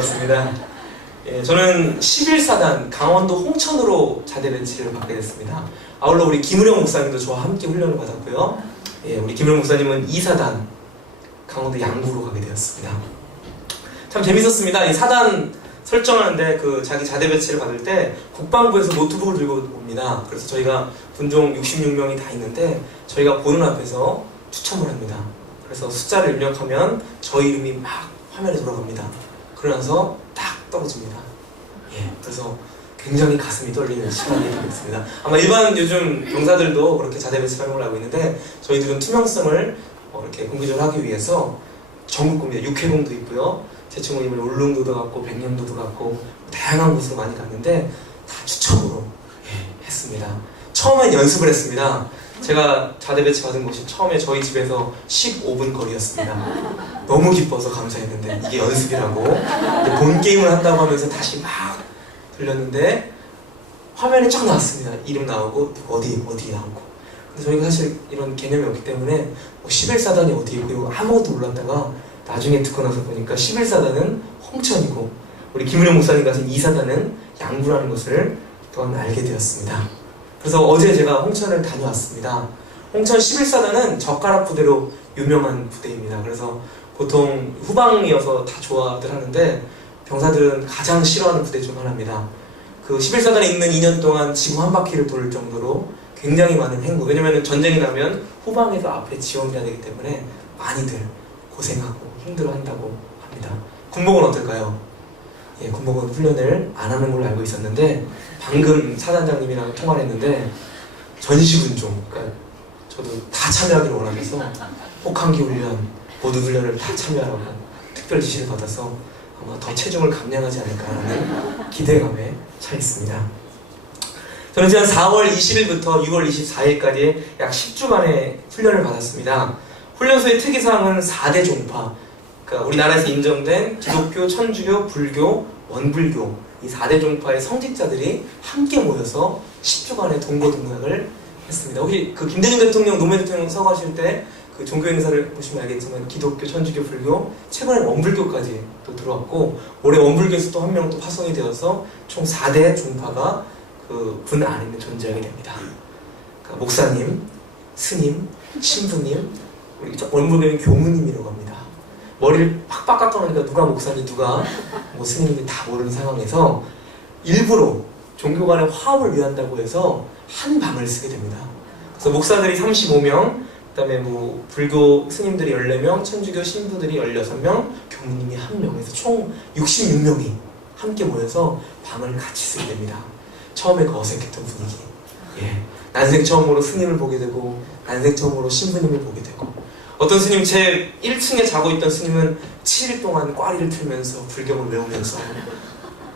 반갑습니다. 예, 저는 11사단 강원도 홍천으로 자대 배치를 받게 됐습니다. 아울러 우리 김우령 목사님도 저와 함께 훈련을 받았고요. 예, 우리 김우령 목사님은 2사단 강원도 양구로 가게 되었습니다. 참 재밌었습니다. 이 사단 설정하는데 그 자기 자대 배치를 받을 때 국방부에서 노트북을 들고 옵니다. 그래서 저희가 군종 66명이 다 있는데 저희가 보는 앞에서 추첨을 합니다. 그래서 숫자를 입력하면 저희 이름이 막 화면에 돌아갑니다. 그러면서 딱 떨어집니다. 예, 그래서 굉장히 가슴이 떨리는 시간이 되겠습니다. 아마 일반 요즘 병사들도 그렇게 자대 배치를 하는 걸 알고 있는데 저희들은 투명성을 이렇게 공개적으로 하기 위해서 전국구입니다. 육해공도 있고요. 제 친구님은 울릉도도 갔고 백령도도 갔고 다양한 곳으로 많이 갔는데 다 추첨으로 했습니다. 처음엔 연습을 했습니다. 제가 자대 배치 받은 곳이 처음에 저희 집에서 15분 거리였습니다. 너무 기뻐서 감사했는데 이게 연습이라고 본 게임을 한다고 하면서 다시 막 들렸는데 화면에 쫙 나왔습니다. 이름 나오고 어디 나오고. 근데 저희가 사실 이런 개념이 없기 때문에 11사단이 어디 있고 아무것도 몰랐다가 나중에 듣고 나서 보니까 11사단은 홍천이고 우리 김우령 목사님 가신 2사단은 양구라는 것을 또한 알게 되었습니다. 그래서 어제 제가 홍천을 다녀왔습니다. 홍천 11사단은 젓가락 부대로 유명한 부대입니다. 그래서 보통 후방이어서 다 좋아들 하는데 병사들은 가장 싫어하는 부대 중 하나입니다. 그 11사단에 있는 2년 동안 지구 한 바퀴를 돌 정도로 굉장히 많은 행보. 왜냐면 전쟁이 나면 후방에서 앞에 지원이 해야 되기 때문에 많이들 고생하고 힘들어한다고 합니다. 군복은 어떨까요? 예, 군복은 훈련을 안 하는 걸로 알고 있었는데 방금 사단장님이랑 통화를 했는데 전시군종, 그러니까 저도 다 참여하기를 원하셔서 혹한기 훈련, 모든 훈련을 다 참여하라고 특별 지시를 받아서 아마 더 체중을 감량하지 않을까 하는 기대감에 차 있습니다. 저는 지난 4월 20일부터 6월 24일까지 약 10주간의 훈련을 받았습니다. 훈련소의 특이사항은 4대 종파, 그러니까 우리나라에서 인정된 기독교, 천주교, 불교, 원불교 이 4대 종파의 성직자들이 함께 모여서 10주간의 동고동락을 했습니다. 혹시 그 김대중 대통령, 노무현 대통령 서거하실 때 그 종교 행사를 보시면 알겠지만 기독교, 천주교, 불교, 최근에 원불교까지 또 들어왔고 올해 원불교에서 또 한 명 또 파송이 되어서 총 4대 종파가 그 군 안에 존재하게 됩니다. 그러니까 목사님, 스님, 신부님, 우리 원불교는 교무님이라고 합니다. 머리를 팍팍 깎아놓으니까 누가 목사님, 누가 뭐 스님인지 다 모르는 상황에서 일부러 종교 간의 화합을 위한다고 해서 한 방을 쓰게 됩니다. 그래서 목사들이 35명, 그 다음에 뭐 불교 스님들이 14명, 천주교 신부들이 16명, 교무님이 1명에서 총 66명이 함께 모여서 방을 같이 쓰게 됩니다. 처음에 그 어색했던 분위기. 예. 난생 처음으로 스님을 보게 되고 난생 처음으로 신부님을 보게 되고 어떤 스님, 제 1층에 자고 있던 스님은 7일 동안 꽈리를 틀면서 불경을 외우면서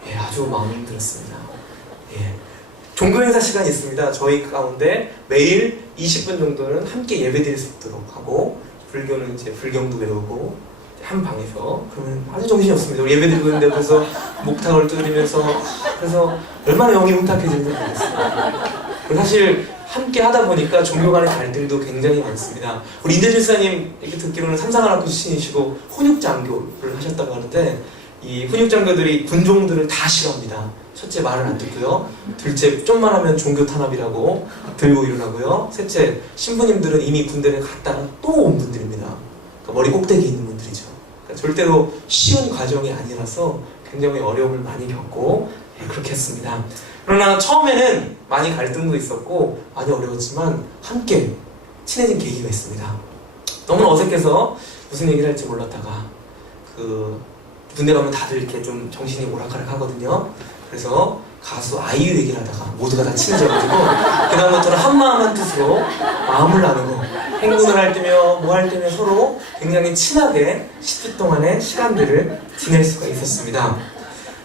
예, 아주 마음이 힘들었습니다. 예. 종교행사 시간이 있습니다. 저희 가운데 매일 20분 정도는 함께 예배드릴 수 있도록 하고 불교는 이제 불경도 외우고 한 방에서 그러면 아주 정신이 없습니다. 우리 예배드리고 있는데 벌써 목탁을 두드리면서 그래서 얼마나 영이 혼탁해지는지 모르겠어요. 사실 함께 하다 보니까 종교 간의 갈등도 굉장히 많습니다. 우리 인대준 사님 이렇게 듣기로는 삼상한학교 출신이시고 훈육장교를 하셨다고 하는데 이 훈육장교들이 군종들을 다 싫어합니다. 첫째 말을 안 듣고요. 둘째 좀만 하면 종교 탄압이라고 들고 일어나고요. 셋째 신부님들은 이미 군대를 갔다가 또 온 분들입니다. 그러니까 머리 꼭대기에 있는 분들이죠. 그러니까 절대로 쉬운 과정이 아니라서 굉장히 어려움을 많이 겪고 그렇게 했습니다. 그러나 처음에는 많이 갈등도 있었고 많이 어려웠지만 함께 친해진 계기가 있습니다. 너무 어색해서 무슨 얘기를 할지 몰랐다가 그 군대 가면 다들 이렇게 좀 정신이 오락가락 하거든요. 그래서 가수 아이유 얘기를 하다가 모두가 다 친해져가지고 그 다음부터는 한마음 한뜻으로 마음을 나누고 행군을 할 때며 뭐 할 때며 서로 굉장히 친하게 10주 동안의 시간들을 지낼 수가 있었습니다.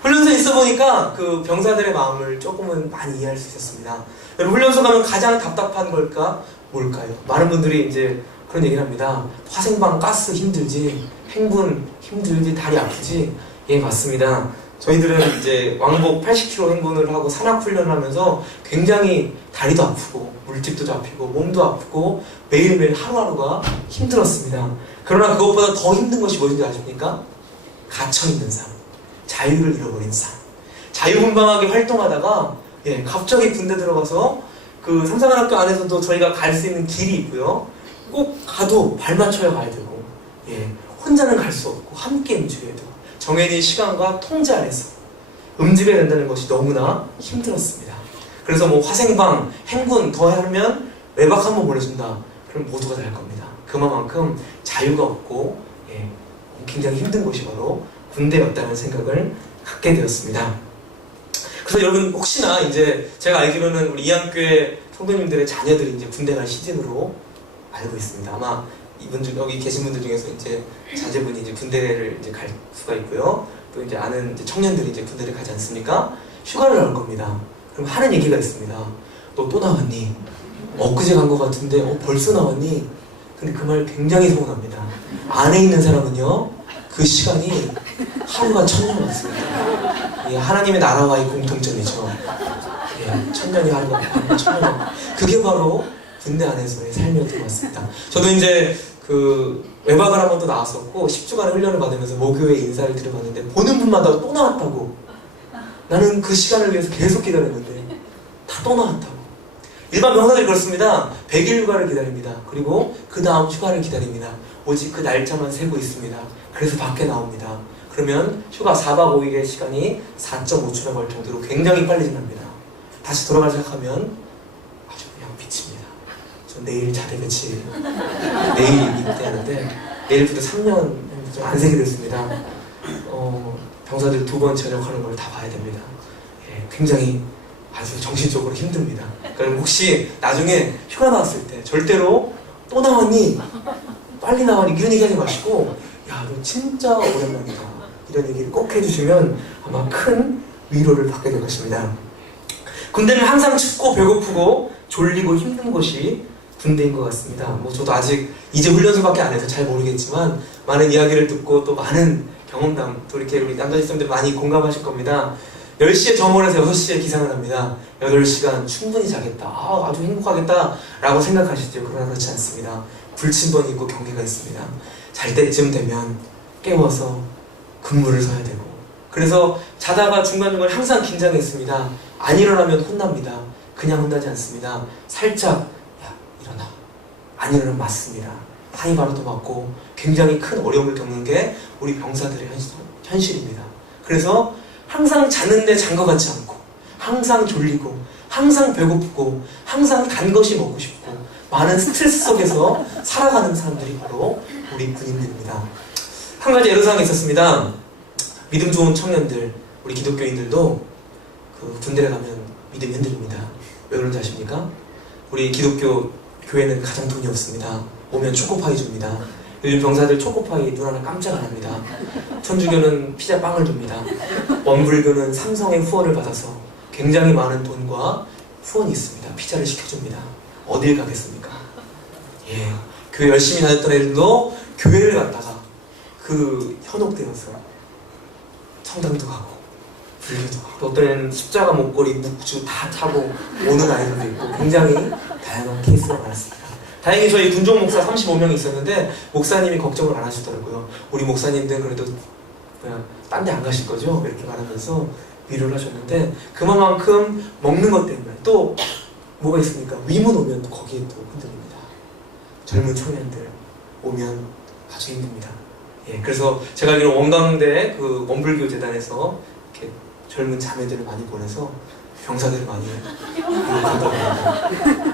훈련소에 있어 보니까 그 병사들의 마음을 조금은 많이 이해할 수 있었습니다. 여러분, 훈련소 가면 가장 답답한 걸까? 뭘까요? 많은 분들이 이제 그런 얘기를 합니다. 화생방 가스 힘들지, 행군 힘들지, 다리 아프지. 예, 맞습니다. 저희들은 이제 왕복 80km 행군을 하고 산악훈련을 하면서 굉장히 다리도 아프고 물집도 잡히고 몸도 아프고 매일매일 하루하루가 힘들었습니다. 그러나 그것보다 더 힘든 것이 무엇인지 아십니까? 갇혀있는 삶. 자유를 잃어버린 삶. 자유분방하게 활동하다가 갑자기 군대 들어가서 그 삼사관학교 안에서도 저희가 갈 수 있는 길이 있고요. 꼭 가도 발 맞춰야 가야 되고 혼자는 갈 수 없고 함께 움직여야 되고 정해진 시간과 통제 아래서 움직여야 된다는 것이 너무나 힘들었습니다. 그래서 뭐 화생방, 행군 더 하면 외박 한번 보내준다. 그럼 모두가 다 할 겁니다. 그만큼 자유가 없고 굉장히 힘든 곳이 바로 군대였다는 생각을 갖게 되었습니다. 그래서 여러분 혹시나 이제 제가 알기로는 우리 이한교회 성도님들의 자녀들이 이제 군대 갈 시즌으로 알고 있습니다. 아마 이분 중 여기 계신 분들 중에서 이제 자제분이 이제 군대를 이제 갈 수가 있고요. 또 이제 아는 이제 청년들이 이제 군대를 가지 않습니까? 휴가를 나올 겁니다. 그럼 하는 얘기가 있습니다. 너 또 나왔니? 엊그제 간 것 같은데 벌써 나왔니? 근데 그 말 굉장히 서운합니다. 안에 있는 사람은요 그 시간이 하루가 1000년 같습니다. 하나님의 나라와의 공통점이죠. 천년이 하루가 1000년. 그게 바로 군대 안에서의 삶이었던 것 같습니다. 저도 이제 그 외박을 한 번도 나왔었고 10주간의 훈련을 받으면서 모교에 인사를 드려봤는데 보는 분마다 또 나왔다고. 나는 그 시간을 위해서 계속 기다렸는데 다 또 나왔다고. 일반 병사들이 그렇습니다. 100일 휴가를 기다립니다. 그리고 그 다음 휴가를 기다립니다. 오직 그 날짜만 세고 있습니다. 그래서 밖에 나옵니다. 그러면 휴가 4박 5일의 시간이 4.5초라고 할 정도로 굉장히 빨리 지납니다. 다시 돌아가기 시작하면 아주 그냥 미칩니다. 전 내일 자대 배치 내일 입대하는데 내일부터 3년 안 세게 됐습니다. 병사들 2번 전역하는 걸 다 봐야 됩니다. 굉장히 아주 정신적으로 힘듭니다. 그러니까 혹시 나중에 휴가 나왔을 때 절대로 또 나왔니? 빨리 나왔니? 이런 얘기 하지 마시고 야, 너 진짜 오랜만이다. 이런 얘기를 꼭 해주시면 아마 큰 위로를 받게 될 것입니다. 군대는 항상 춥고 배고프고 졸리고 힘든 것이 군대인 것 같습니다. 뭐 저도 아직 이제 훈련소밖에 안 해서 잘 모르겠지만 많은 이야기를 듣고 또 많은 경험담 또 이렇게 우리 남자 시청자들 많이 공감하실 겁니다. 10시에 점호를 해서 6시에 기상을 합니다. 8시간 충분히 자겠다. 아주 행복하겠다 라고 생각하시죠. 그러나 그렇지 않습니다. 불침번이 있고 경계가 있습니다. 잘 때쯤 되면 깨워서 근무를 서야 되고 그래서 자다가 중간중간 항상 긴장했습니다. 안 일어나면 혼납니다. 그냥 혼나지 않습니다. 살짝 야 일어나. 안 일어나면 맞습니다. 하이바로도 맞고 굉장히 큰 어려움을 겪는 게 우리 병사들의 현실입니다. 그래서 항상 자는데 잔 것 같지 않고 항상 졸리고 항상 배고프고 항상 단 것이 먹고 싶고 많은 스트레스 속에서 살아가는 사람들이 바로 우리 군인들입니다. 한 가지 애로사항이 있었습니다. 믿음 좋은 청년들, 우리 기독교인들도 그 군대를 가면 믿음이 흔들립니다. 왜 그런지 아십니까? 우리 기독교 교회는 가장 돈이 없습니다. 오면 초코파이 줍니다. 요즘 병사들 초코파이 눈 하나 깜짝 안 합니다. 천주교는 피자 빵을 줍니다. 원불교는 삼성의 후원을 받아서 굉장히 많은 돈과 후원이 있습니다. 피자를 시켜줍니다. 어딜 가겠습니까? 교회 열심히 다녔던 애들도 교회를 갔다가 그 현혹되어서 성당도 가고 불교도 가고 또 어떤 애는 십자가 목걸이 묵주 다 타고 오는 아이들도 있고 굉장히 다양한 케이스가 많았습니다. 다행히 저희 군종 목사 35명이 있었는데 목사님이 걱정을 안 하시더라고요. 우리 목사님들 그래도 그냥 딴 데 안 가실 거죠? 이렇게 말하면서 위로를 하셨는데 그만큼 먹는 것 때문에 또 뭐가 있습니까? 위문 오면 또 거기에 또 흔들립니다. 젊은 청년들 오면 아주 힘듭니다. 그래서 제가 알기로 원광대 그 원불교 재단에서 이렇게 젊은 자매들을 많이 보내서 병사들을 많이 간다고 합니다.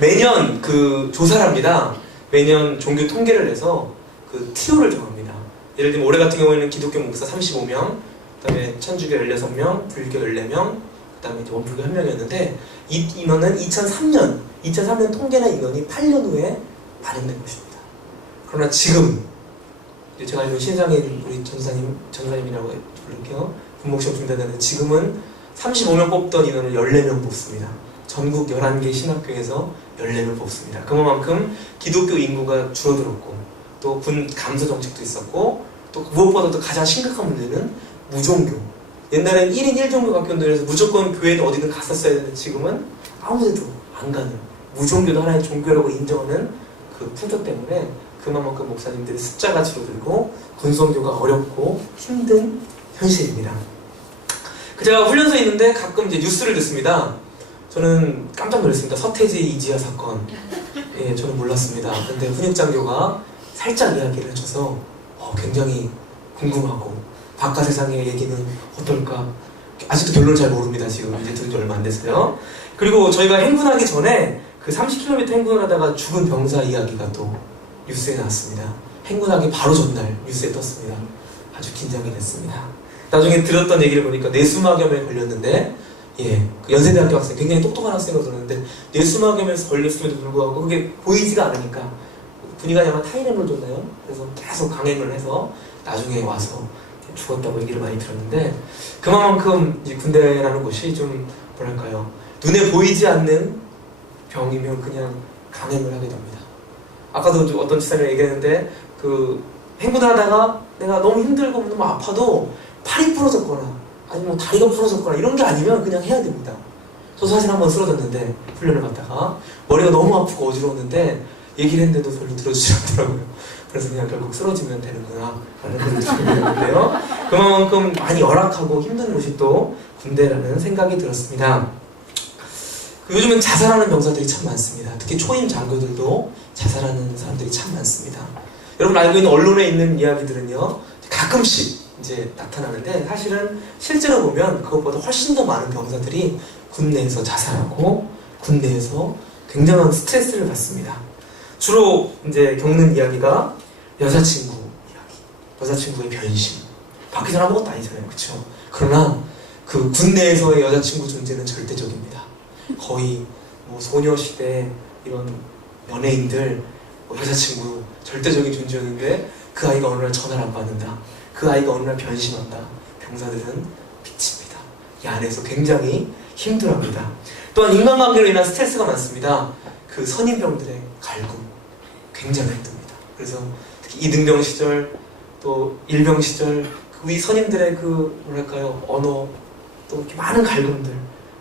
매년 그 조사를 합니다. 매년 종교 통계를 내서 그 TO를 정합니다. 예를 들면 올해 같은 경우에는 기독교 목사 35명, 그 다음에 천주교 16명, 불교 14명, 그 다음에 이제 원불교 1명이었는데 이 인원은 2003년 통계나 인원이 8년 후에 발행된 것입니다. 그러나 지금 제가 알기로 신상인 우리 전사님이라고 부를게요. 군목시험 중단되는 지금은 35명 뽑던 인원을 14명 뽑습니다. 전국 11개 신학교에서 14명 뽑습니다. 그만큼 기독교 인구가 줄어들었고 또 군 감소 정책도 있었고 또 무엇보다도 가장 심각한 문제는 무종교. 옛날엔 1인 1종교 학교들에서 무조건 교회는 어디든 갔었어야 되는데 지금은 아무데도 안 가는 무종교도 하나의 종교라고 인정하는 그 풍토 때문에 그만큼 목사님들의 숫자가 줄어들고 군성교가 어렵고 힘든 현실입니다. 제가 훈련소에 있는데 가끔 이제 뉴스를 듣습니다. 저는 깜짝 놀랐습니다. 서태지 이지아 사건. 예, 저는 몰랐습니다. 근데 훈육장교가 살짝 이야기를 해줘서 굉장히 궁금하고 바깥 세상의 얘기는 어떨까? 아직도 결론을 잘 모릅니다. 지금 이제 들은 지 얼마 안 됐어요. 그리고 저희가 행군하기 전에 그 30km 행군을 하다가 죽은 병사 이야기가 또 뉴스에 나왔습니다. 행군하기 바로 전날 뉴스에 떴습니다. 아주 긴장이 됐습니다. 나중에 들었던 얘기를 보니까 뇌수막염에 걸렸는데, 예, 그 연세대학교 학생, 굉장히 똑똑한 학생으로 들었는데 뇌수막염에 걸렸음에도 불구하고 그게 보이지가 않으니까 군의관이 아마 타이레놀을 줬나요? 그래서 계속 강행을 해서 나중에 와서 죽었다고 얘기를 많이 들었는데, 그만큼 이 군대라는 곳이 좀 뭐랄까요, 눈에 보이지 않는 병이면 그냥 강행을 하게 됩니다. 아까도 어떤 지사님이 얘기했는데, 그 행군을 하다가 내가 너무 힘들고 너무 아파도 팔이 부러졌거나 아니면 뭐 다리가 부러졌거나 이런 게 아니면 그냥 해야 됩니다. 저도 사실 한번 쓰러졌는데, 훈련을 받다가 머리가 너무 아프고 어지러웠는데 얘기를 했는데도 별로 들어주지 않더라고요. 그래서 그냥 결국 쓰러지면 되는구나 라는 걸 듣게 되는데요. 그만큼 많이 열악하고 힘든 곳이 또 군대라는 생각이 들었습니다. 요즘은 자살하는 병사들이 참 많습니다. 특히 초임 장교들도 자살하는 사람들이 참 많습니다. 여러분 알고 있는 언론에 있는 이야기들은요, 가끔씩 이제 나타나는데, 사실은 실제로 보면 그것보다 훨씬 더 많은 병사들이 군내에서 자살하고 군내에서 굉장한 스트레스를 받습니다. 주로 이제 겪는 이야기가 여자친구 이야기, 여자친구의 변심. 밖에서는 아무것도 아니잖아요, 그렇죠? 그러나 그 군내에서의 여자친구 존재는 절대적입니다. 거의 뭐 소녀시대 이런 연예인들 여자친구 절대적인 존재였는데, 그 아이가 어느 날 전화를 안 받는다, 그 아이가 어느 날 변심한다. 병사들은 미칩니다. 이 안에서 굉장히 힘들어합니다. 또한 인간관계로 인한 스트레스가 많습니다. 그 선임병들의 갈굼 굉장히 힘듭니다. 그래서 특히 이등병 시절, 또 일병 시절 그 위 선임들의 그 뭐랄까요, 언어, 또 이렇게 많은 갈굼들,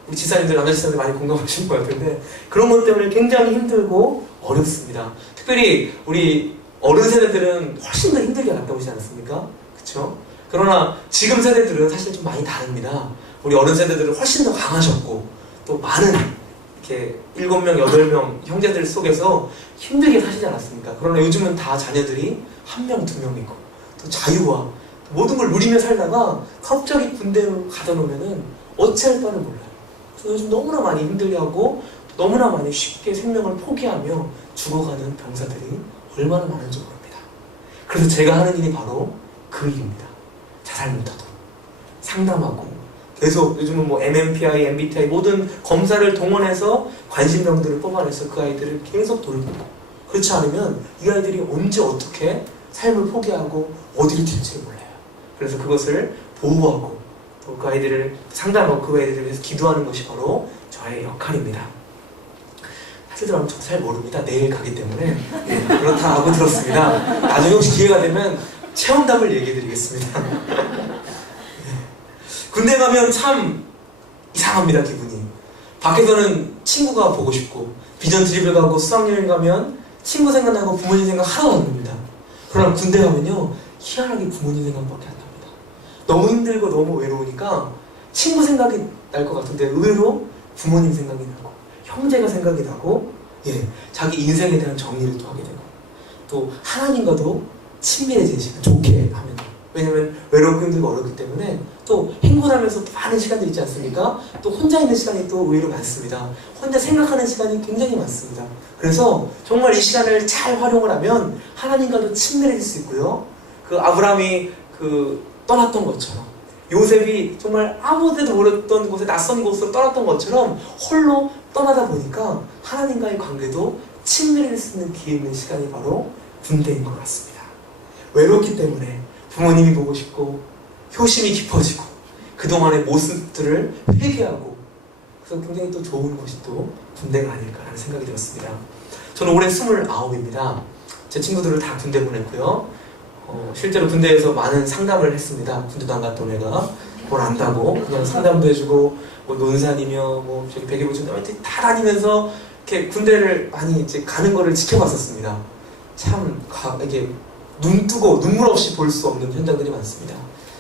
우리 지사님들, 남자 지사님들 많이 공감하실 것 같은데, 그런 것 때문에 굉장히 힘들고 어렵습니다. 특별히 우리 어른 세대들은 훨씬 더 힘들게 갔다 오지 않았습니까? 그렇죠? 그러나 지금 세대들은 사실 좀 많이 다릅니다. 우리 어른 세대들은 훨씬 더 강하셨고, 또 많은 이렇게 7명, 8명 형제들 속에서 힘들게 사시지 않았습니까? 그러나 요즘은 다 자녀들이 1명, 2명이고 또 자유와 모든 걸 누리며 살다가 갑자기 군대로 가다 놓으면은 어찌할 바를 몰라요. 그래서 요즘 너무나 많이 힘들게 하고 너무나 많이 쉽게 생명을 포기하며 죽어가는 병사들이 얼마나 많은지 모릅니다. 그래서 제가 하는 일이 바로 그 일입니다. 자살 못하도록 상담하고, 계속 요즘은 뭐 MMPI, MBTI 모든 검사를 동원해서 관심병들을 뽑아내서 그 아이들을 계속 돌보고, 그렇지 않으면 이 아이들이 언제 어떻게 삶을 포기하고 어디를 튈지를 몰라요. 그래서 그것을 보호하고 또 그 아이들을 상담하고 그 아이들을 위해서 기도하는 것이 바로 저의 역할입니다. 사실 저도 잘 모릅니다. 내일 가기 때문에. 네, 그렇다고 들었습니다. 나중에 혹시 기회가 되면 체험담을 얘기해 드리겠습니다. 군대 가면 참 이상합니다, 기분이. 밖에서는 친구가 보고 싶고, 비전 트립을 가고 수학여행 가면 친구 생각나고 부모님 생각 하나도 안 납니다. 그러나 군대 가면요, 희한하게 부모님 생각밖에 안 납니다. 너무 힘들고 너무 외로우니까 친구 생각이 날 것 같은데 의외로 부모님 생각이 나고 형제가 생각이 나고, 예, 자기 인생에 대한 정리를 또 하게 되고, 또 하나님과도 친밀해지는 시간, 좋게 하면. 왜냐면 외롭고 힘들고 어렵기 때문에 또 행군하면서 또 많은 시간들이 있지 않습니까? 또 혼자 있는 시간이 또 의외로 많습니다. 혼자 생각하는 시간이 굉장히 많습니다. 그래서 정말 이 시간을 잘 활용을 하면 하나님과도 친밀해질 수 있고요. 그 아브라함이 떠났던 것처럼, 요셉이 정말 아무데도 모르던 곳에 낯선 곳으로 떠났던 것처럼 홀로 떠나다 보니까 하나님과의 관계도 친밀해질 수 있는 기회 있는 시간이 바로 군대인 것 같습니다. 외롭기 때문에 부모님이 보고 싶고 효심이 깊어지고 그동안의 모습들을 회개하고, 그래서 굉장히 또 좋은 곳이 또 군대가 아닐까라는 생각이 들었습니다. 저는 올해 29입니다. 제 친구들을 다 군대 보냈고요. 실제로 군대에서 많은 상담을 했습니다. 군대도 안 갔던 애가 뭘 안다고 그냥 상담도 해주고, 뭐 논산이며 뭐 저기 백일보충 다 다니면서 이렇게 군대를 많이 이제 가는 거를 지켜봤었습니다. 참 이게 눈 뜨고 눈물 없이 볼 수 없는 현장들이 많습니다.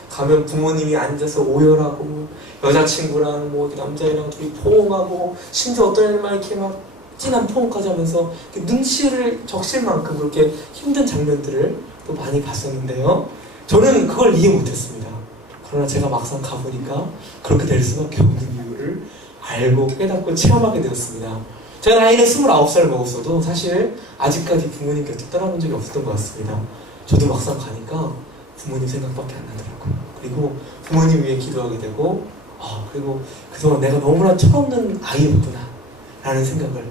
가면 부모님이 앉아서 오열하고 여자친구랑 뭐 남자애랑 둘이 포옹하고 심지어 어떤 애들만 이렇게 막 진한 포옹까지 하면서 눈치를 적실 만큼 그렇게 힘든 장면들을 또 많이 봤었는데요. 저는 그걸 이해 못했습니다. 그러나 제가 막상 가보니까 그렇게 될 수밖에 없는 이유를 알고 깨닫고 체험하게 되었습니다. 제가 나이는 29살을 먹었어도 사실 아직까지 부모님 곁에 떠나본 적이 없었던 것 같습니다. 저도 막상 가니까 부모님 생각밖에 안 나더라고요. 그리고 부모님 위해 기도하게 되고 그리고 그동안 내가 너무나 철없는 아이였구나 라는 생각을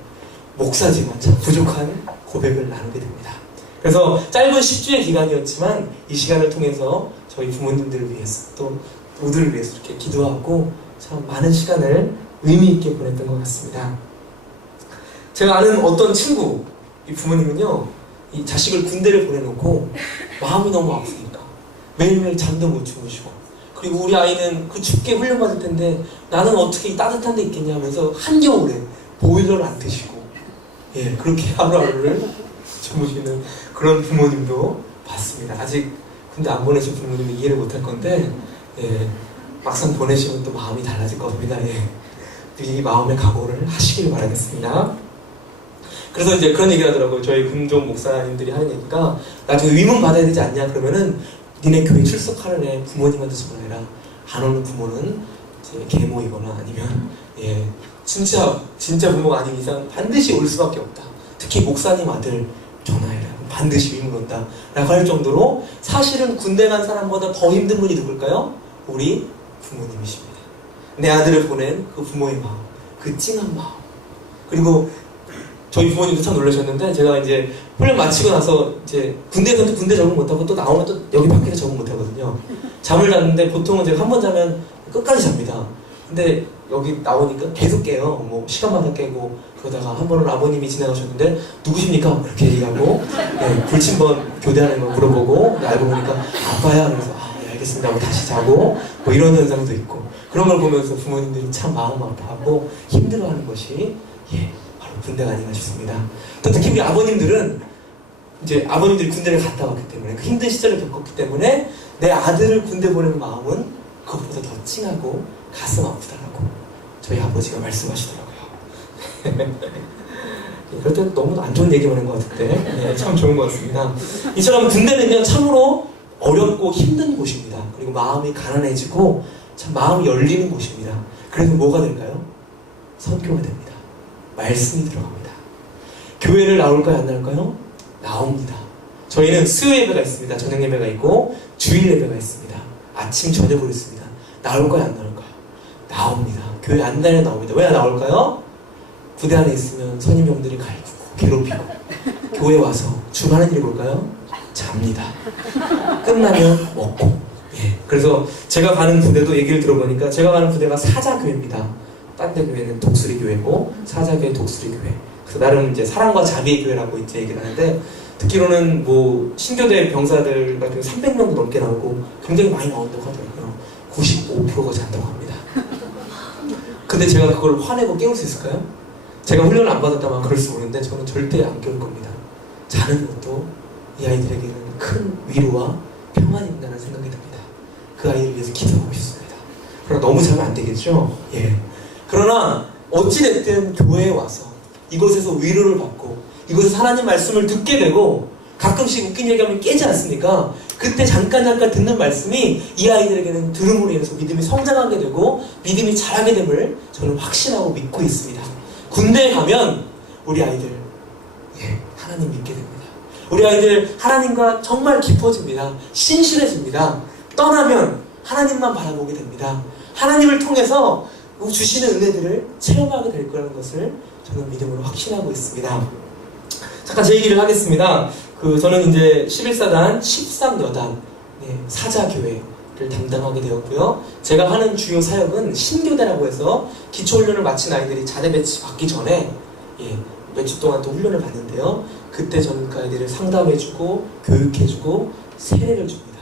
목사지만 참 부족한 고백을 나누게 됩니다. 그래서 짧은 10주의 기간이었지만 이 시간을 통해서 저희 부모님들을 위해서 또 모두를 위해서 이렇게 기도하고 참 많은 시간을 의미 있게 보냈던 것 같습니다. 제가 아는 어떤 친구, 이 부모님은요, 이 자식을 군대를 보내놓고 마음이 너무 아프니까 매일매일 잠도 못 주무시고, 그리고 우리 아이는 그 춥게 훈련받을 텐데 나는 어떻게 이 따뜻한 데 있겠냐 하면서 한겨울에 보일러를 안 트시고 그렇게 하루하루를 주무시는 그런 부모님도 봤습니다. 아직 군대 안 보내신 부모님은 이해를 못할 건데 막상 보내시면 또 마음이 달라질 겁니다. 이 마음의 각오를 하시길 바라겠습니다. 그래서 이제 그런 얘기 하더라고요. 저희 금종 목사님들이 하는 얘기가, 나중에 위문 받아야 되지 않냐 그러면은 니네 교회 출석하는 애 부모님한테 전화해라. 안 오는 부모는 이제 계모이거나 아니면 진짜 부모가 아닌 이상 반드시 올 수밖에 없다. 특히 목사님 아들 전화해라. 반드시 위문 온다 라고 할 정도로 사실은 군대 간 사람보다 더 힘든 분이 누굴까요? 우리 부모님이십니다. 내 아들을 보낸 그 부모의 마음, 그 찡한 마음. 그리고 저희 부모님도 참 놀라셨는데, 제가 이제 훈련 마치고 나서 이제 군대에서도 군대 적응 못하고 또 나오면 또 여기 밖에서 적응 못하거든요. 잠을 잤는데 보통은 제가 한 번 자면 끝까지 잡니다. 근데 여기 나오니까 계속 깨요. 뭐 시간마다 깨고, 그러다가 한 번은 아버님이 지나가셨는데 누구십니까? 그렇게 얘기하고 불침번 교대하는 거 물어보고 알고 보니까 아빠야. 그래서 알겠습니다 하고 다시 자고, 뭐 이런 현상도 있고, 그런 걸 보면서 부모님들이 참 마음 아파하고 힘들어하는 것이 바로 군대가 아닌가 싶습니다. 또 특히 우리 아버님들은 이제 아버님들이 군대를 갔다 왔기 때문에 그 힘든 시절을 겪었기 때문에 내 아들을 군대 보내는 마음은 그것보다 더 찡하고 가슴 아프다라고 저희 아버지가 말씀하시더라고요. 그럴 때 너무 안 좋은 얘기만 한 것 같은데 참 좋은 것 같습니다. 이처럼 군대는요 참으로 어렵고 힘든 곳입니다. 그리고 마음이 가난해지고 참 마음이 열리는 곳입니다. 그래서 뭐가 될까요? 선교가 됩니다. 말씀이 들어갑니다. 교회를 나올까요? 안 나올까요? 나옵니다. 저희는 수요 예배가 있습니다. 저녁 예배가 있고 주일 예배가 있습니다. 아침 저녁으로 있습니다. 나올까요? 안 나올까요? 나옵니다. 교회 안 다녀 나옵니다. 왜 안 나올까요? 부대 안에 있으면 선임형들이 갈구고 괴롭히고, 교회 와서 주로 하는 일이 뭘까요? 잡니다. 끝나면 먹고. 그래서 제가 가는 부대도 얘기를 들어보니까, 제가 가는 부대가 사자교회입니다. 딴 데 교회는 독수리 교회고 사자교회 독수리 교회. 그래서 나름 이제 사랑과 자비의 교회라고 이제 얘기를 하는데, 듣기로는 뭐 신교대 병사들 같은 300명도 넘게 나오고 굉장히 많이 나온다고 하더라고요. 95%가 잔다고 합니다. 근데 제가 그걸 화내고 깨울 수 있을까요? 제가 훈련을 안 받았다면 그럴 수 모르는데 저는 절대 안 깨울 겁니다. 자는 것도 이 아이들에게는 큰 위로와 평안이 된다는 생각이 듭니다. 그 아이를 위해서 기도하고 싶습니다. 그러나 너무 자면 안 되겠죠? 그러나 어찌됐든 교회에 와서 이곳에서 위로를 받고 이곳에서 하나님 말씀을 듣게 되고, 가끔씩 웃긴 얘기하면 깨지 않습니까? 그때 잠깐 듣는 말씀이 이 아이들에게는 들음으로 인해서 믿음이 성장하게 되고 믿음이 자라게 됨을 저는 확신하고 믿고 있습니다. 군대에 가면 우리 아이들 하나님 믿게 됩니다. 우리 아이들 하나님과 정말 깊어집니다. 신실해집니다. 떠나면 하나님만 바라보게 됩니다. 하나님을 통해서 주시는 은혜들을 체험하게 될 거라는 것을 저는 믿음으로 확신하고 있습니다. 잠깐 제 얘기를 하겠습니다. 저는 이제 11사단 13여단 사자교회를 담당하게 되었고요. 제가 하는 주요 사역은 신교대라고 해서 기초훈련을 마친 아이들이 자대 배치 받기 전에 몇 주 동안 또 훈련을 받는데요. 그때 저는 그 아이들을 상담해주고 교육해주고 세례를 줍니다.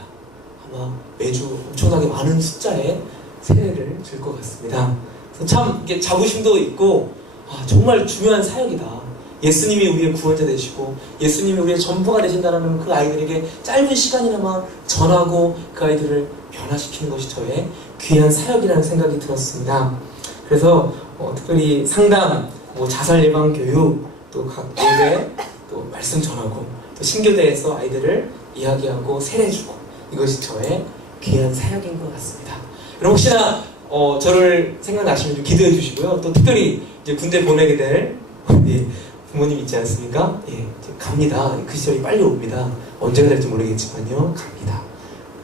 아마 매주 엄청나게 많은 숫자의 세례를 줄 것 같습니다. 참 이게 자부심도 있고 정말 중요한 사역이다. 예수님이 우리의 구원자 되시고 예수님이 우리의 전부가 되신다는 그 아이들에게 짧은 시간이나마 전하고 그 아이들을 변화시키는 것이 저의 귀한 사역이라는 생각이 들었습니다. 그래서 특별히 상담, 자살 예방 교육, 또 각 예배, 또 말씀 전하고 또 신교대에서 아이들을 이야기하고 세례주고 이것이 저의 귀한 사역인 것 같습니다. 여러분 혹시나 저를 생각나시면 좀 기도해 주시고요. 또 특별히 이제 군대 보내게 될 부모님 있지 않습니까? 예, 갑니다. 그 시절이 빨리 옵니다. 언제가 될지 모르겠지만요. 갑니다.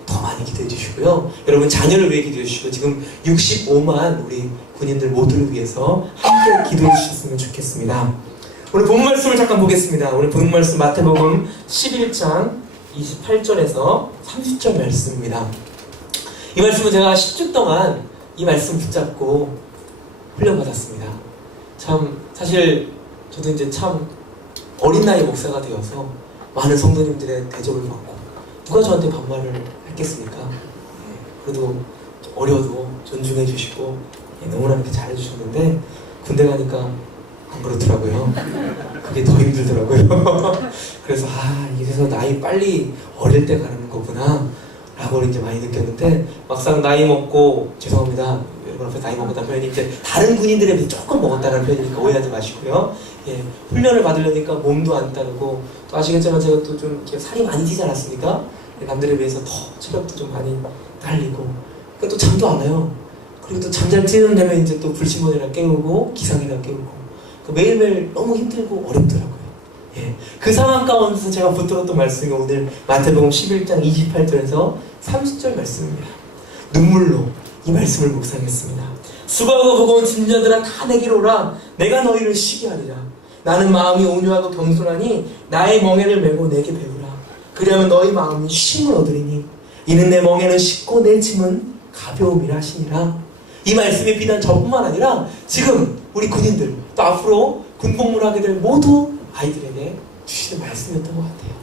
더 많이 기도해 주시고요. 여러분 자녀를 위해 기도해 주시고 지금 65만 우리 군인들 모두를 위해서 함께 기도해 주셨으면 좋겠습니다. 오늘 본 말씀을 잠깐 보겠습니다. 오늘 본 말씀 마태복음 11장 28절에서 30절 말씀입니다. 이 말씀은 제가 10주 동안 이 말씀 붙잡고 훈련받았습니다. 참 사실 저도 이제 참 어린 나이 목사가 되어서 많은 성도님들의 대접을 받고 누가 저한테 반말을 했겠습니까? 그래도 어려도 존중해 주시고 너무나 이렇게 잘해 주셨는데 군대 가니까 안 그렇더라고요. 그게 더 힘들더라고요. 그래서 이래서 나이 빨리 어릴 때 가는 거구나 라고 이제 많이 느꼈는데 막상 나이 먹고 죄송합니다. 여러분 앞에 나이 먹었다는 표현이 이제 다른 군인들에 비해 조금 먹었다는 표현이니까 오해하지 마시고요. 예, 훈련을 받으려니까 몸도 안 따르고 또 아시겠지만 제가 또 좀 살이 많이 찌지 않았습니까? 남들에 비해서 더 체력도 좀 많이 딸리고 그러니까 또 잠도 안 와요. 그리고 또 잠잘 찌는 되면 이제 또 불침번이나 깨우고 기상이나 깨우고 매일매일 너무 힘들고 어렵더라고요. 예, 그 상황 가운데서 제가 붙들었던 말씀이 오늘 마태복음 11장 28절에서 30절 말씀입니다. 눈물로 이 말씀을 묵상했습니다. 수고하고 무거운 짐자들아 다 내게로 오라. 내가 너희를 쉬게 하리라. 나는 마음이 온유하고 겸손하니 나의 멍에를 메고 내게 배우라. 그리하면 너희 마음이 쉼을 얻으리니 이는 내 멍에는 쉽고 내 짐은 가벼움이라 하시니라. 이 말씀이 비단 저뿐만 아니라 지금 우리 군인들 또 앞으로 군복무를 하게 될 모두 아이들에게 주시는 말씀이었던 것 같아요.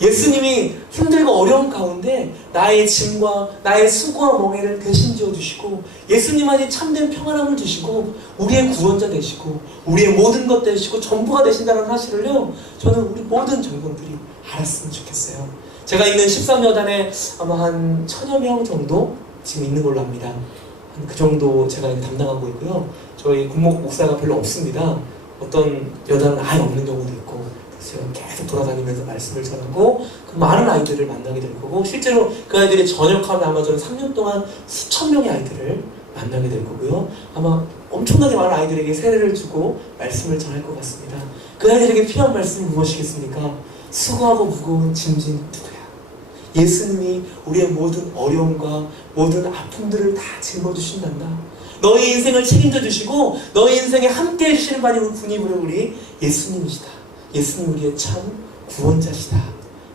예수님이 힘들고 어려운 가운데 나의 짐과 나의 수고와 멍에를 대신 지어주시고 예수님만이 참된 평안함을 주시고 우리의 구원자 되시고 우리의 모든 것 되시고 전부가 되신다는 사실을요 저는 우리 모든 전공들이 알았으면 좋겠어요. 제가 있는 13여단에 아마 한 1000여 명 정도 지금 있는 걸로 압니다. 그 정도 제가 담당하고 있고요. 저희 군목 목사가 별로 없습니다. 어떤 여단은 아예 없는 경우도 있고 제가 계속 돌아다니면서 말씀을 전하고 그 많은 아이들을 만나게 될 거고 실제로 그 아이들이 전역하면 아마 저는 3년 동안 수천 명의 아이들을 만나게 될 거고요. 아마 엄청나게 많은 아이들에게 세례를 주고 말씀을 전할 것 같습니다. 그 아이들에게 필요한 말씀이 무엇이겠습니까? 수고하고 무거운 짐진 누구야? 예수님이 우리의 모든 어려움과 모든 아픔들을 다 짊어주신단다. 너희 인생을 책임져 주시고 너희 인생에 함께 해주시는 분이 우리 예수님이시다. 예수님 우리의 참 구원자시다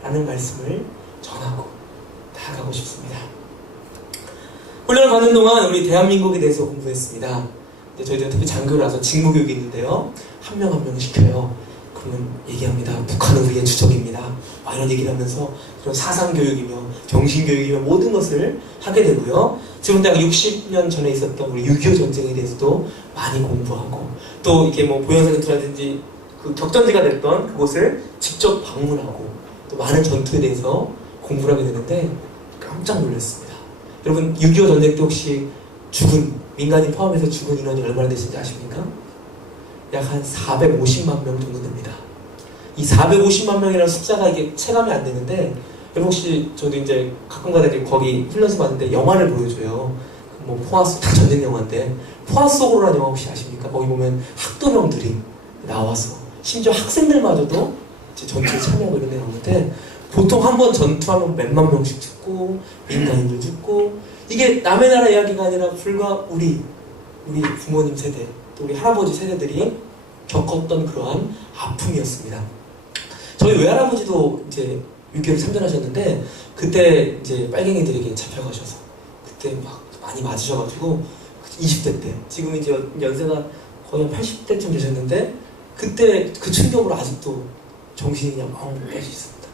라는 말씀을 전하고 나아가고 싶습니다. 훈련을 받는 동안 우리 대한민국에 대해서 공부했습니다. 저희들 특히 장교라서 직무교육이 있는데요. 한 명 한 명 시켜요. 그러면 얘기합니다. 북한은 우리의 주적입니다. 이런 얘기를 하면서 이런 사상교육이며 정신교육이며 모든 것을 하게 되고요. 지금 내가 60년 전에 있었던 우리 6.25 전쟁에 대해서도 많이 공부하고 또 이게 보현사격투라든지 그 격전지가 됐던 그곳을 직접 방문하고 또 많은 전투에 대해서 공부를 하게 되는데 깜짝 놀랐습니다. 여러분 6.25 전쟁 때 혹시 죽은 민간인 포함해서 죽은 인원이 얼마나 되신지 아십니까? 약 한 450만 명 정도 됩니다. 이 450만 명이라는 숫자가 이게 체감이 안 되는데 여러분 혹시 저도 이제 가끔가다 거기 훈련소 봤는데 영화를 보여줘요. 포화속 다 전쟁 영화인데 포화속으로라는 영화 혹시 아십니까? 거기 보면 학도병들이 나와서 심지어 학생들마저도 전투에 참여하고 이런 데 나오는데 보통 한 번 전투하면 몇만 명씩 죽고 민간인들 죽고 이게 남의 나라 이야기가 아니라 불과 우리 부모님 세대 또 우리 할아버지 세대들이 겪었던 그러한 아픔이었습니다. 저희 외할아버지도 이제 6.25를 참전하셨는데 그때 이제 빨갱이들에게 잡혀가셔서 그때 막 많이 맞으셔가지고 20대 때 지금 이제 연세가 거의 한 80대쯤 되셨는데 그때 그 충격으로 아직도 정신이 그냥 멍 빼시습니다.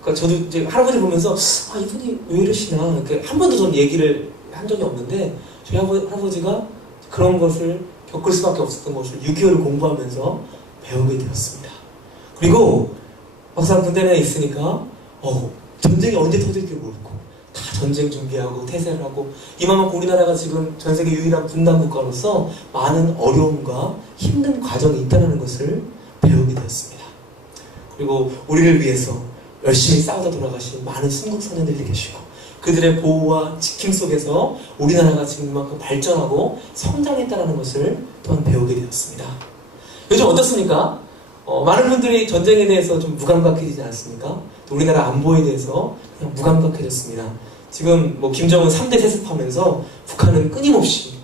그러니까 저도 이제 할아버지 보면서 이분이 왜 이러시나 한 번도 전 얘기를 한 적이 없는데 저희 할아버지가 그런 것을 겪을 수밖에 없었던 것을 6.25를 공부하면서 배우게 되었습니다. 그리고 막상 군대 내에 있으니까 전쟁이 언제 터질지 모르고 다 전쟁 준비하고 태세를 하고 이만큼 우리나라가 지금 전 세계 유일한 분단 국가로서 많은 어려움과 힘든 과정이 있다는 것을 배우게 되었습니다. 그리고 우리를 위해서 열심히 싸우다 돌아가신 많은 순국 선원들이 계시고 그들의 보호와 지킴 속에서 우리나라가 지금 이만큼 발전하고 성장했다는 것을 또한 배우게 되었습니다. 요즘 어떻습니까? 많은 분들이 전쟁에 대해서 좀 무감각해지지 않습니까? 또 우리나라 안보에 대해서 그냥 무감각해졌습니다. 지금 김정은 3대 세습하면서 북한은 끊임없이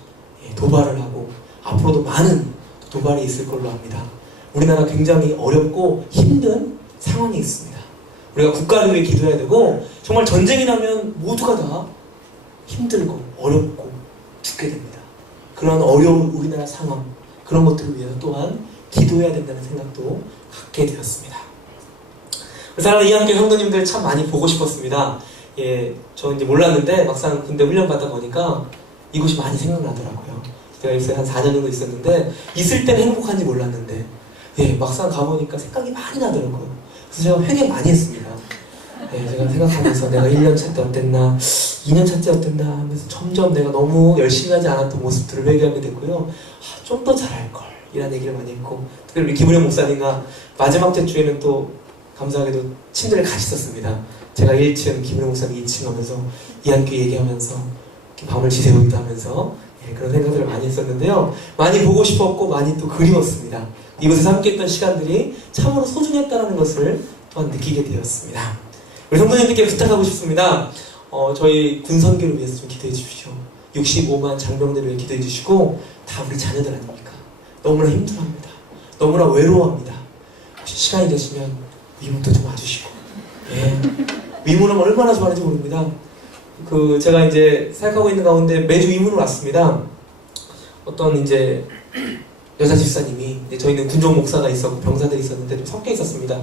도발을 하고 앞으로도 많은 도발이 있을 걸로 압니다. 우리나라 굉장히 어렵고 힘든 상황이 있습니다. 우리가 국가를 위해 기도해야 되고 정말 전쟁이 나면 모두가 다 힘들고 어렵고 죽게 됩니다. 그런 어려운 우리나라 상황 그런 것들을 위해서 또한 기도해야 된다는 생각도 갖게 되었습니다. 사랑하는 이한교 성도님들 참 많이 보고 싶었습니다. 저 이제 몰랐는데 막상 군대 훈련 받다 보니까 이곳이 많이 생각나더라고요. 제가 여기서 한 4년 정도 있었는데 있을 때는 행복한지 몰랐는데 막상 가보니까 생각이 많이 나더라고요. 그래서 제가 회개 많이 했습니다. 제가 생각하면서 내가 1년 차 때 어땠나 2년 차 때 어땠나 하면서 점점 내가 너무 열심히 하지 않았던 모습들을 회개하게 됐고요. 좀 더 잘할걸 이런 얘기를 많이 했고 특별히 우리 김우령 목사님과 마지막 주에는 또 감사하게도 침대를 같이 썼습니다. 제가 1층, 김우령 목사님 2층 하면서 이한교 얘기하면서 밤을 지새우기도 하면서 그런 생각들을 많이 했었는데요. 많이 보고 싶었고 많이 또 그리웠습니다. 이곳에서 함께했던 시간들이 참으로 소중했다는 것을 또한 느끼게 되었습니다. 우리 성도님들께 부탁하고 싶습니다. 저희 군선교를 위해서 좀 기도해 주십시오. 65만 장병들을 위해 기도해 주시고 다 우리 자녀들 아닙니까? 너무나 힘들어합니다. 너무나 외로워합니다. 혹시 시간이 되시면 위문도 좀 와주시고 위문은 얼마나 좋아하는지 모릅니다. 제가 이제 생각하고 있는 가운데 매주 위문을 왔습니다. 어떤 이제 여자 집사님이 저희는 군종 목사가 있었고 병사들이 있었는데 좀 섞여 있었습니다.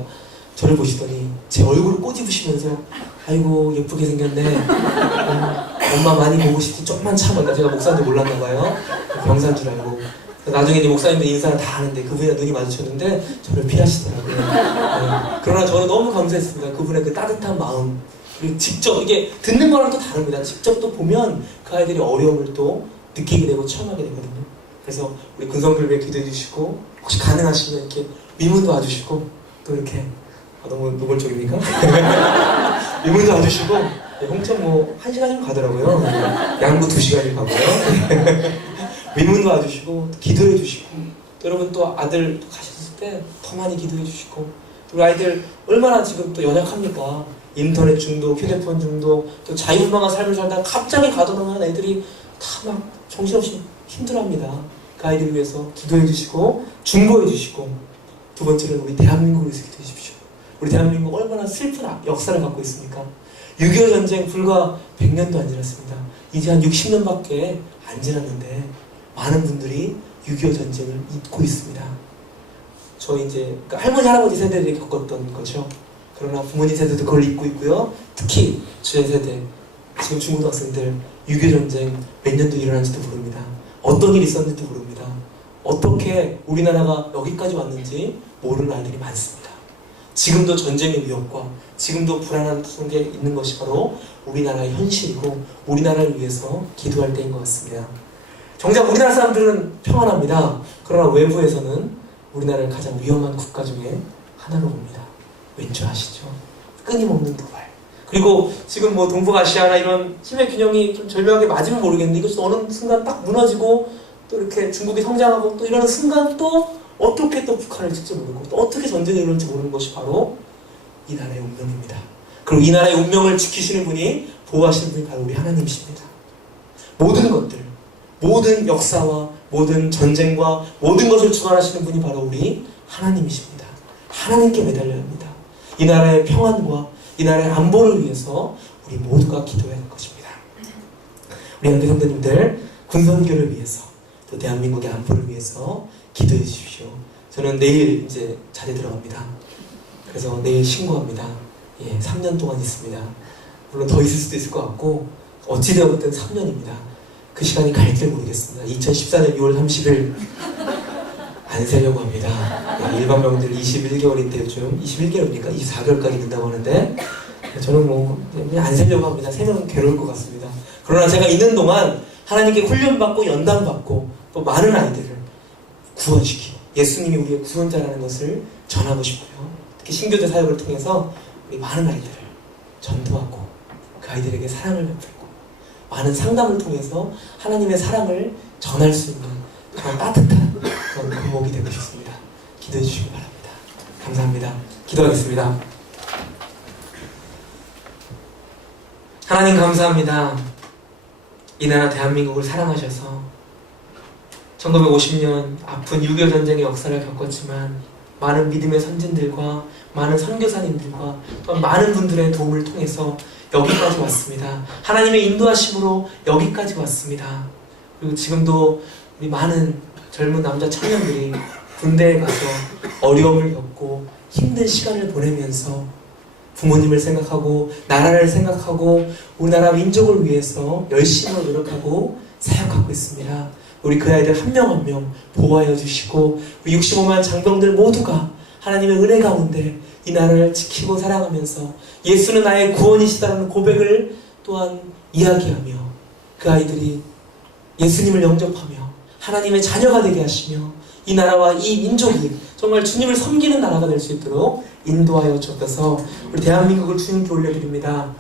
저를 보시더니 제 얼굴을 꼬집으시면서 아이고 예쁘게 생겼네. 엄마 많이 보고 싶지 좀만 참아. 제가 목사인지 몰랐나 봐요. 병사인 줄 알고. 나중에 이제 목사님들 인사를 다 하는데 그분이랑 눈이 마주쳤는데 저를 피하시더라고요. 그러나 저는 너무 감사했습니다. 그분의 그 따뜻한 마음. 그리고 직접 이게 듣는 거랑 또 다릅니다. 직접 또 보면 그 아이들이 어려움을 또 느끼게 되고 체험하게 되거든요. 그래서 우리 군성교를 위해 기도해 주시고 혹시 가능하시면 이렇게 위문도 와주시고 또 이렇게 너무 노골적입니까? 위문도 와주시고 홍천 1시간이면 가더라고요. 양구 2시간이면 가고요. 위문도 와주시고 기도해 주시고 또 여러분 또 아들 가셨을 때 더 많이 기도해 주시고 우리 아이들 얼마나 지금 또 연약합니까? 인터넷 중독, 휴대폰 중독, 또 자유분방한 삶을 살다가 갑자기 가둬놓은 애들이 다 막 정신없이 힘들어합니다. 그 아이들을 위해서 기도해 주시고 중보해 주시고 두 번째는 우리 대한민국을 위해서 기도해 주십시오. 우리 대한민국 얼마나 슬픈 역사를 갖고 있습니까? 6.25 전쟁 불과 100년도 안 지났습니다. 이제 한 60년밖에 안 지났는데 많은 분들이 6.25 전쟁을 잊고 있습니다. 저희 이제 할머니 할아버지 세대들이 겪었던 거죠. 그러나 부모님 세대도 그걸 잊고 있고요. 특히 제 세대 지금 중고등학생들 6.25 전쟁 몇 년도 일어난지도 모릅니다. 어떤 일이 있었는지도 모릅니다. 어떻게 우리나라가 여기까지 왔는지 모르는 아이들이 많습니다. 지금도 전쟁의 위협과 지금도 불안한 속에 있는 것이 바로 우리나라의 현실이고 우리나라를 위해서 기도할 때인 것 같습니다. 정작 우리나라 사람들은 평안합니다. 그러나 외부에서는 우리나라를 가장 위험한 국가 중에 하나로 봅니다. 왠지 아시죠? 끊임없는 도발. 그리고 지금 동북아시아나 이런 힘의 균형이 좀 절묘하게 맞으면 모르겠는데 이것이 어느 순간 딱 무너지고 또 이렇게 중국이 성장하고 또 이러는 순간 또 어떻게 또 북한을 칠지 모르고 또 어떻게 전쟁이 일어날지 모르는 것이 바로 이 나라의 운명입니다. 그리고 이 나라의 운명을 지키시는 분이 보호하시는 분이 바로 우리 하나님이십니다. 모든 것들, 모든 역사와 모든 전쟁과 모든 것을 주관하시는 분이 바로 우리 하나님이십니다. 하나님께 매달려야 합니다. 이 나라의 평안과 이 나라의 안보를 위해서 우리 모두가 기도해야 할 것입니다. 우리 한교 성도님들 군선교를 위해서 또 대한민국의 안보를 위해서 기도해 주십시오. 저는 내일 이제 자리 들어갑니다. 그래서 내일 신고합니다. 3년 동안 있습니다. 물론 더 있을 수도 있을 것 같고 어찌되었든 3년입니다. 그 시간이 갈지 모르겠습니다. 2014년 6월 30일 안 세려고 합니다. 일반 병들 21개월인데 요즘 21개월입니까? 24개월까지 된다고 하는데 저는 뭐 안 세려고 합니다. 세면 괴로울 것 같습니다. 그러나 제가 있는 동안 하나님께 훈련받고 연단받고 또 많은 아이들을 구원시키고 예수님이 우리의 구원자라는 것을 전하고 싶고요. 특히 신교제 사역을 통해서 우리 많은 아이들을 전도하고 그 아이들에게 사랑을 베풀고 많은 상담을 통해서 하나님의 사랑을 전할 수 있는 그런 따뜻한 그런 부목이 되고 싶습니다. 기도해 주시기 바랍니다. 감사합니다. 기도하겠습니다. 하나님 감사합니다. 이 나라 대한민국을 사랑하셔서 1950년 아픈 6.25 전쟁의 역사를 겪었지만 많은 믿음의 선진들과 많은 선교사님들과 또한 많은 분들의 도움을 통해서 여기까지 왔습니다. 하나님의 인도하심으로 여기까지 왔습니다. 그리고 지금도 우리 많은 젊은 남자 청년들이 군대에 가서 어려움을 겪고 힘든 시간을 보내면서 부모님을 생각하고 나라를 생각하고 우리나라 민족을 위해서 열심히 노력하고 사역하고 있습니다. 우리 그 아이들 한 명 한 명 보호하여 주시고 우리 65만 장병들 모두가 하나님의 은혜 가운데 이 나라를 지키고 사랑하면서 예수는 나의 구원이시다는 고백을 또한 이야기하며 그 아이들이 예수님을 영접하며 하나님의 자녀가 되게 하시며 이 나라와 이 민족이 정말 주님을 섬기는 나라가 될 수 있도록 인도하여 주옵소서. 우리 대한민국을 주님께 올려드립니다.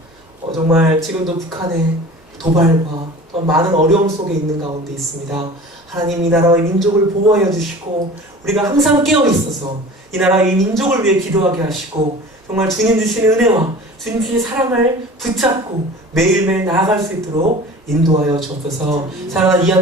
정말 지금도 북한의 도발과 또 많은 어려움 속에 있는 가운데 있습니다. 하나님 이 나라와 이 민족을 보호하여 주시고 우리가 항상 깨어 있어서 이 나라와 이 민족을 위해 기도하게 하시고 정말 주님 주시는 은혜와 주님 주신 사랑을 붙잡고 매일매일 나아갈 수 있도록 인도하여 주옵소서. 사랑하는 이한